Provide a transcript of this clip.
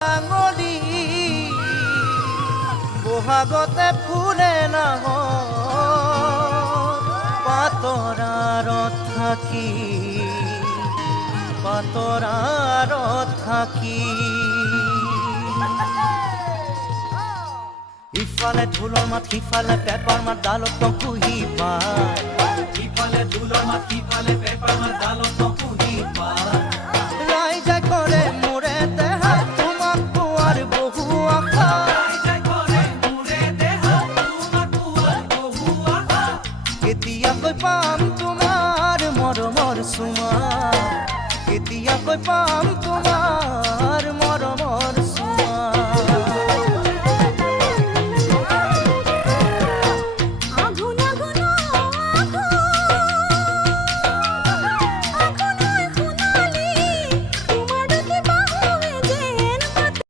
আঙলি বহাগতে ফুলে নাহৰ পাতৰাৰত থাকি ইফালে ঢোলৰ মাত সিফালে পেপাৰ মাত ডালত নকুহি পায় ইফালে ঢোলৰ মাত সিফালে পেপাৰ মাত ডালত নকুহি পায়